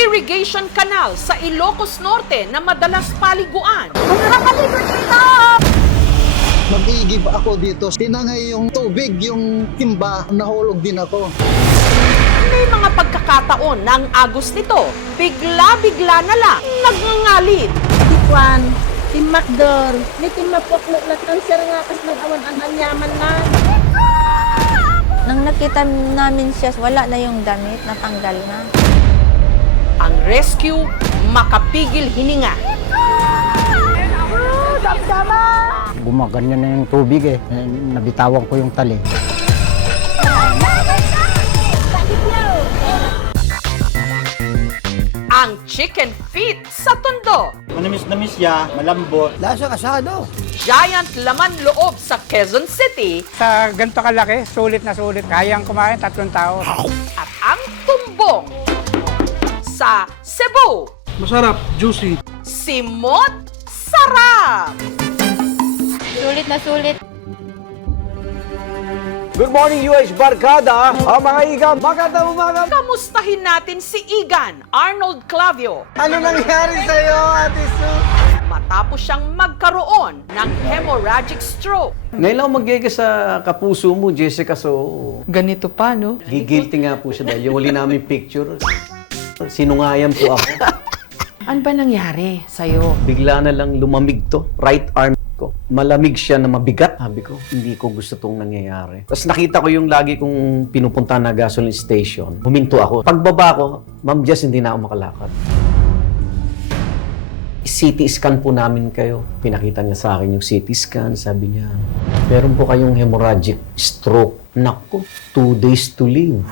irrigation canal sa Ilocos Norte na madalas paliguan. Mag-iigib ako dito. Tinangay yung tubig, yung timba, nahulog din ako. May mga pagkakataon na ang agos nito, bigla-bigla na lang nagngangalit. Tikwan, timakdor, ni timapoklot na kanser nga kas nag-awan ang anyaman na. Nang nakita namin siya, wala na yung damit, natanggal na. Ang rescue, makapigil hininga. Gumaganyan na yung tubig nabitawan ko yung tali. Ang chicken feet sa Tondo. Manamis-namis siya, malambot. Lasa kasado. Giant laman loob sa Quezon City. Sa ganito kalaki, sulit na sulit. Kayang kumain 3 tao. At ang tumbong sa Cebu. Masarap, juicy. Simot Sarap! Sulit na sulit. Good morning, UH Barkada! Mga igam, magandang umaga! Kamustahin natin si Igan Arnold Clavio Ano nangyari sa'yo, Ate Sue? matapos siyang magkaroon ng hemorrhagic stroke. Ngayon lang magyega sa kapuso mo, Jessica, so... Ganito pa, no? Gigilty nga po siya dahil yung huli namin picture. Sinungayan po ako. Ano ba nangyari sa'yo? Bigla na lang lumamig to, right arm ko. Malamig siya na mabigat. Sabi ko, hindi ko gusto tong nangyayari. Tapos nakita ko yung lagi kong pinupunta na gasoline station. Huminto ako. Pagbaba ko, Ma'am Jess, hindi na ako makalakad. CT scan po namin kayo. Pinakita niya sa akin yung CT scan. Sabi niya, meron po kayong hemorrhagic stroke. Naku, 2 days to live.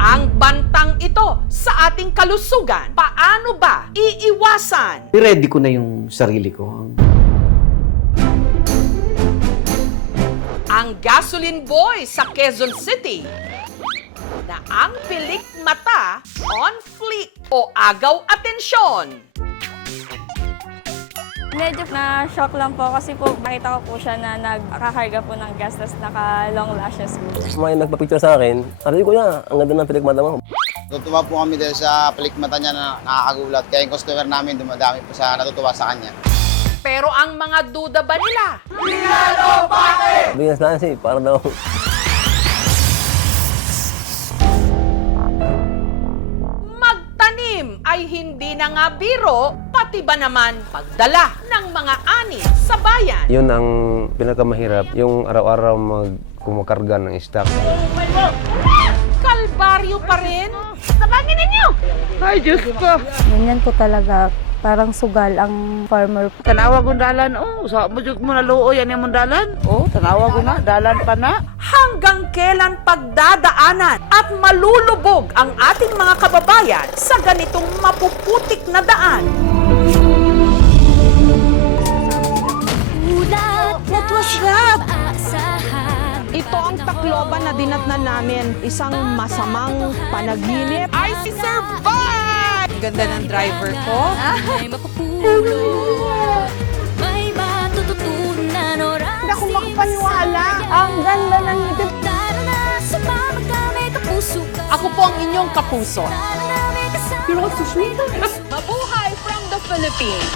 Ang bantang ito sa ating kalusugan, paano ba iiwasan? Ready ko na yung sarili ko. Ang gasoline boy sa Quezon City na ang pilik mata on fleek o agaw atensyon. Medyo na-shock lang po kasi po nakita ko po siya na nagkakarga po ng gas tapos naka-long lashes po. May nagpa-picture sa akin, sabi ko niya, ang ganda ng pinagmata mo. Natutuwa po kami dahil sa palikmata niya na nakakagulat. Kaya yung customer namin dumadami po sa natutuwa sa kanya. Pero ang mga duda ba nila? Sabi niya sa akin, para daw. Magtanim ay hindi na nga biro, pati ba naman pagdala ng mga ani sa bayan? Yun ang pinakamahirap, yung araw-araw kumakarga ng stock. Kalbaryo pa rin? Tabangin ninyo! Ay, Diyos ko. Ganyan po talaga. Parang sugal ang farmer. Tanawa kong dalan, sa mujuk mo na luo yan yung dalan. Tanawa ko na, dalan pa na. Hanggang kailan pagdadaanan at malulubog ang ating mga kababayan sa ganitong mapuputik na daan? What was that? Ito ang Tacloban na dinatnan namin. Isang masamang panaginip. I survive! Ganda ng driver ko. Hindi ako makapaniwala. Ang ganda ng ngitip. Ako po ang inyong kapuso. Pero ito sweet. Mabuhay from the Philippines!